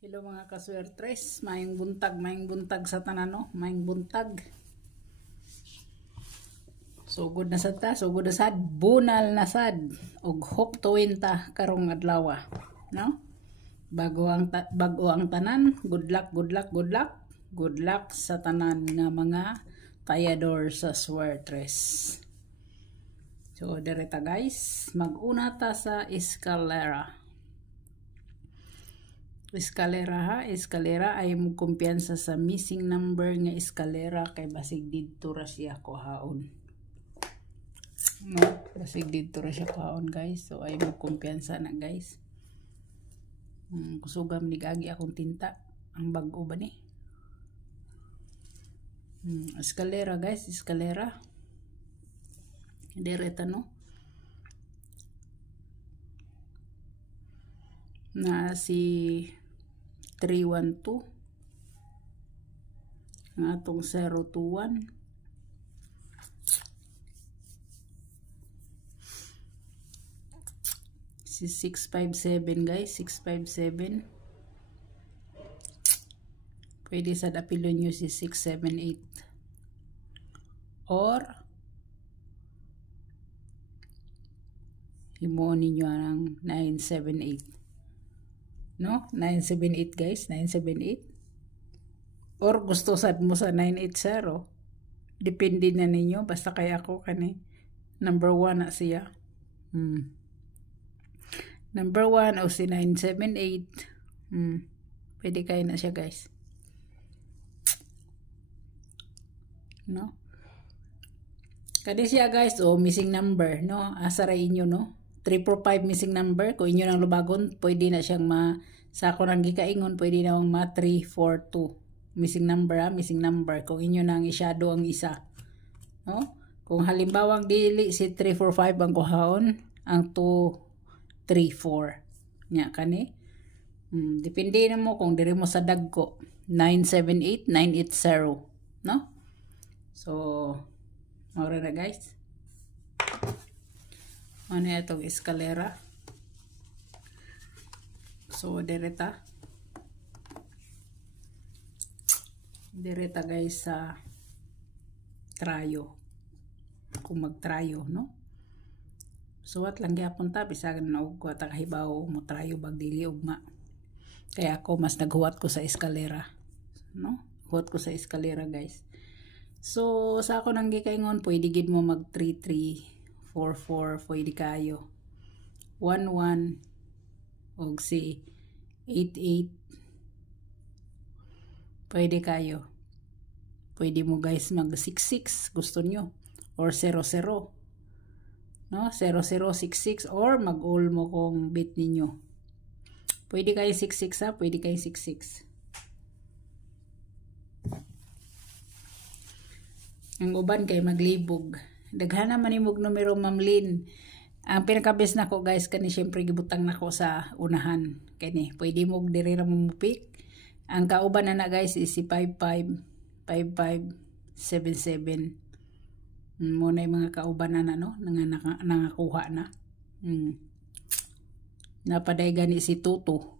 Hello mga kaswertres, maayong buntag sa tanan no, maayong buntag. Sugod na sad ta, sugod na sad, bunal na sad og huktuin ta karong adlaw, no? Bago ang tanan, good luck, good luck, good luck. Good luck sa tanan nga mga tayador sa swertres. So direta guys, mag-una ta sa eskalera. Eskalera ay mo kumpiyansa sa missing number nga eskalera kay basig didto ra siya kuhaon. No, basig didto ra siya kuhaon guys. So ay mo kumpiyansa na guys. Kusugam ni agi akong tinta ang bag-o ba ni? Eskalera guys, eskalera. Direta no. Na si 312 ang atong 021 si 657 guys, 657 pwede sa dapilo nyo si 678 or himuon ninyo ang 978. No? 978 guys, 978. Or gusto sad mo sa 980. Depende na ninyo. Basta kay ako kani. Number 1 na siya. Number 1 o si 978. Pwede kayo na siya guys. No? Kadi siya guys, missing number. No? Asara inyo no? 345 missing number. Kung inyo nang lubagon, pwede na siyang sa ako nang gikaingon, pwede na ma 342. Missing number missing number. Kung inyo nang i-shadow ang isa. No? Kung halimbawang dili si 345 ang kuhaon, ang 234. Nya kani. Depende na mo kung diri mo sa dagko. 978, 980. No? So, mawala na guys. Ano itong eskalera. So, direta guys sa trayo. Kung magtrayo, no? Suwat lang gyapon ta bisagan na og kahibaw mo trayo bag dili ugma. Kaya ako mas naghuwat ko sa eskalera, no? Huwat ko sa eskalera guys. So, sa ako nang gikaingon, pwede gid mo mag 33 44 pwede kayo 11 og si 88 pwede kayo, pwede mo guys mag 66 gusto nyo or 00 no 0066 or mag all mo kung bit ninyo, pwede kayo 66 pwede kayo 66. Ang uban kay maglibog. Daghana man imong numero Ma'am Lynn. Ang pinakabes nako guys kani syempre gibutang nako sa unahan. Kani pwede mo diri ra mo mupik. Ang kauban na guys is si 5577. Mo na mga kauban na no nangakuha na. Napaday gani si Tuto.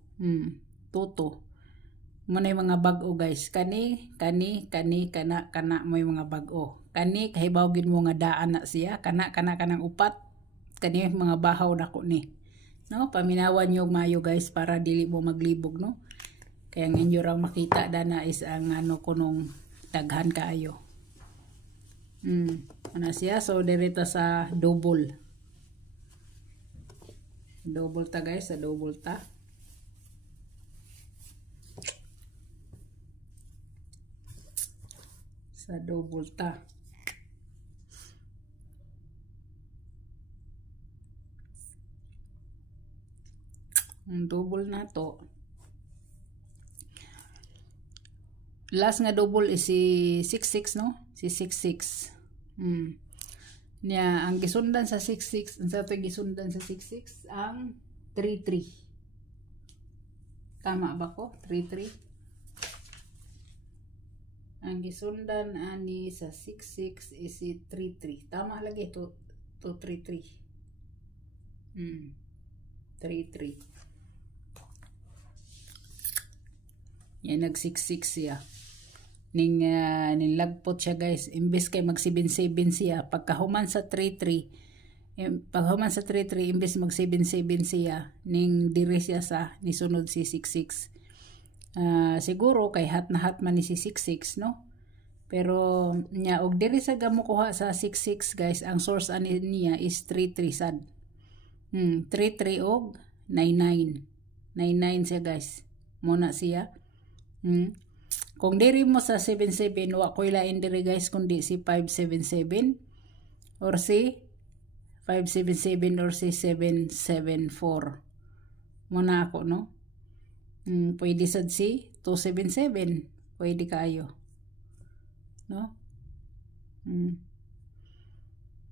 Tuto. Mo na mga bag-o guys. Kani kana may mga bag-o. Kani kahibaw gid mo nga daan na siya, kanang upat. Kani mga bahaw nako ni. No, paminawan niyo mayo guys para dili mo maglibog no. Kaya inyo ra makita dana is ang kunong daghan kaayo. Ano siya? So direta sa double. Double ta guys, sa double ta. Sa double ta. Ang double na to. Last nga double is si 66 no? Si 66. Nya ang gisundan sa 66, ang sa to gisundan sa 66 ang 33. Tama ba ko? 33. Ang gisundan ani sa 66 is si 33. Tama lagi to 33. 33. Yan nag-66 siya. Nilagpot siya guys. Imbes kay mag 77 siya. Pagkahuman sa 33. Paghuman sa 33 imbes mag 77 siya. Ning diri siya sa nisunod si 66. Siguro kay hat na hat man ni si 66 no. Pero nya og diri sa gamo kuha sa 66 guys, ang source ani niya is 33 sad. 33 og 99. 99 siya guys. Muna siya. Kung diri mo sa 77 wa koy lain diri guys kundi si 577 or si 577 or si 774. Muna ako no. Pwede sad si 277. Pwede kayo. No?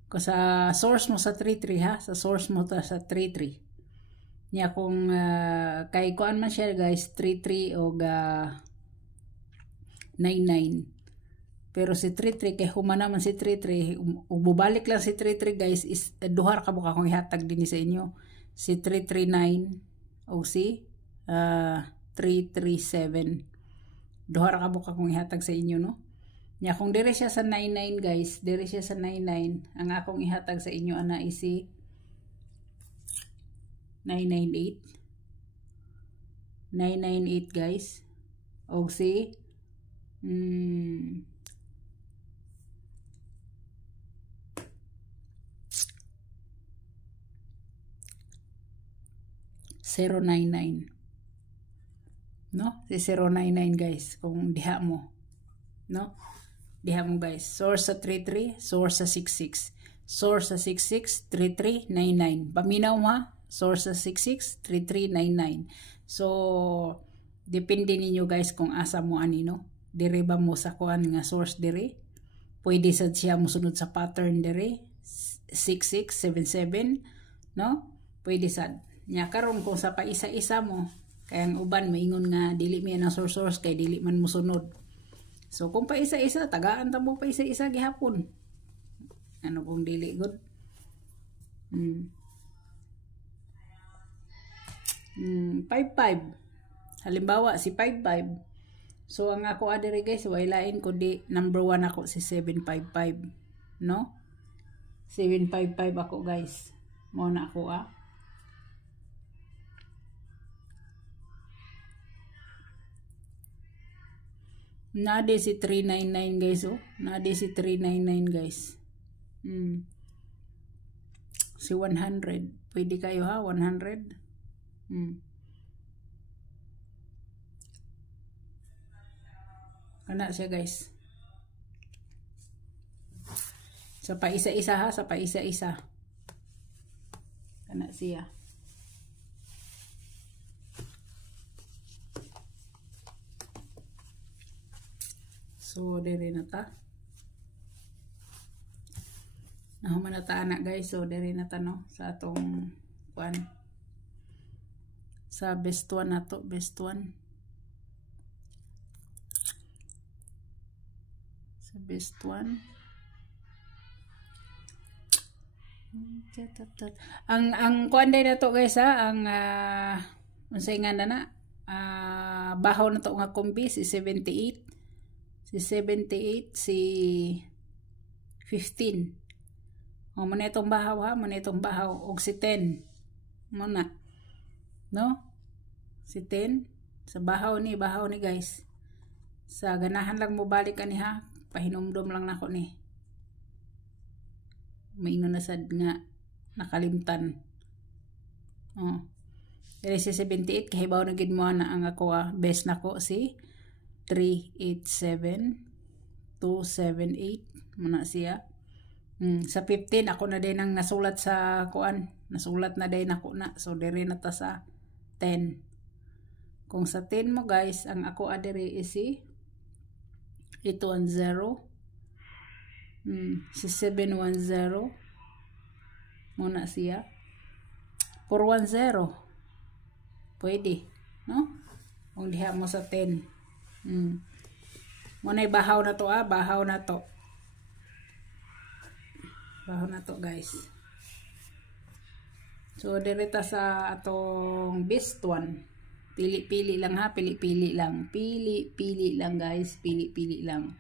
Kung sa source mo sa 33 ha, sa source mo ta sa 33. Nya kung kay kuan man siya guys 33 o 99. Pero si 33 kay humana man si 33 ug bubalik lang si 33 guys is duha ka buka kung ihatag din sa inyo. Si 339 o si 337. Duha ka buka kung ihatag sa inyo no. Nya kung dire siya sa 99 guys, dire siya sa 99, ang akong ihatag sa inyo ana is si 998. 998 guys. Og si 099. No? Si 099 guys kung diha mo. No? Diha mo guys. Source sa 33, source sa 66. Source sa 66, 3399. Paminaw mo ha? Source sa 66, 3399. So, depende ninyo guys kung asa mo ani no. Dire ba mo sa kuan nga source dire? Pwede sad siya mosunod sa pattern dire. 6677, no? Pwede sad. Nya karon kung sa paisa-isa mo, kay ang uban maingon nga dili mi na source kay dili man mosunod. So kung paisa-isa, tagaan ta mo paisa-isa gihapon. Ano kung dili good? 55. Halimbawa si 55. So ang ako adiri guys, way lain kundi number 1 ako si 755, no? 755 ako guys. Mo na ako Nade si 399 guys oh. Nade si 399 guys. Si 100. Pwede kayo ha, 100. Kana siya guys. Sa paisa-isa ha, sa paisa-isa. Kana siya. So, diri na ta. Nahuman na ta anak guys. So, diri na ta no. Sa atong kuan. Sa best one na to. Best one. Sa best one. Ang kuan day na to guys ha. Ang unsay nga na bahaw na to nga kombi si 78. Si 78, si 15. O, muna itong bahaw ha, muna itong bahaw. O si 10. Muna. No? Si 10. Sa bahaw ni guys. Sa ganahan lang mo balik ani ha. Pahinumdum lang nako ni. Maingon na sad nga nakalimtan. O. Dili si 78, kahibaw na gid mo na ang ako best nako si 387 278 muna siya. Sa 15 ako na din ang nasulat sa kuan, nasulat na din ako na, so diri na ta sa 10. Kung sa 10 mo guys, ang ako adiri is si 810 si 710 muna siya 410 pwede no kung diha mo sa 10. Muna bahaw na to bahaw na to. Bahaw na to guys. So direta sa atong best one. Pili-pili lang ha, pili-pili lang. Pili-pili lang guys, pili-pili lang.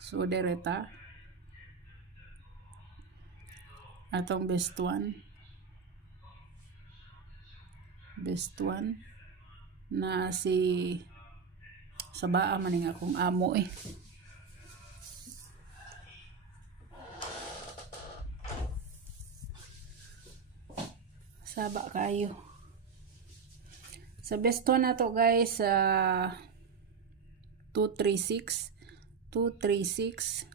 So, dereta. Atong best one. Best one. Na si Sabaa maning akong amo eh. Saba kayo. Sa best one na to guys, 236. 236.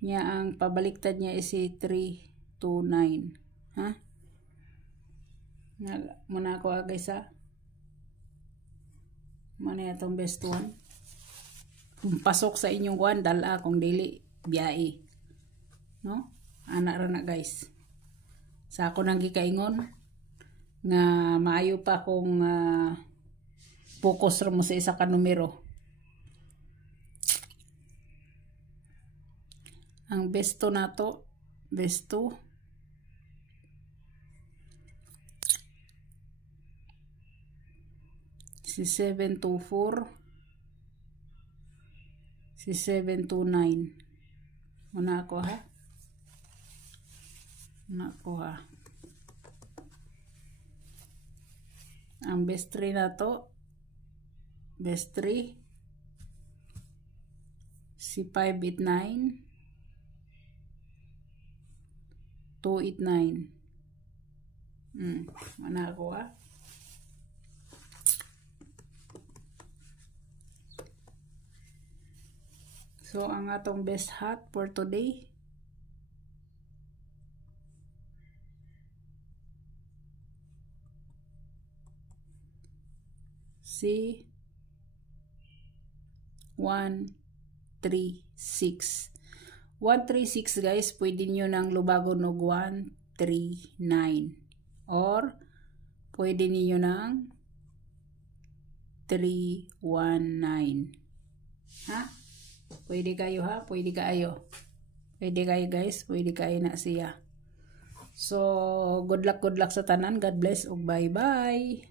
Nya ang pabaliktad niya is 329. Ha? Muna ako guys ha. Muna itong best one. Kung pasok sa inyong one, dala kung dili, biyae. No? Ana ra na guys. Sa ako nang gikaingon nga maayo pa kung focus ra mo sa isa ka numero. Ang best 2 nato, best 2 si 724, si 729. Muna ako ha. Nakuha. Ang best 3 na to, best 3 si 589, 289. Mana ako ha. So ang atong best hat for today si 136. 136 guys, pwede nyo nang lubagon og 139 or pwede niyo nang 319. Ha? Pwede kayo ha, pwede kayo. Pwede kayo guys, pwede kayo na siya. So, good luck sa tanan. God bless ug bye-bye.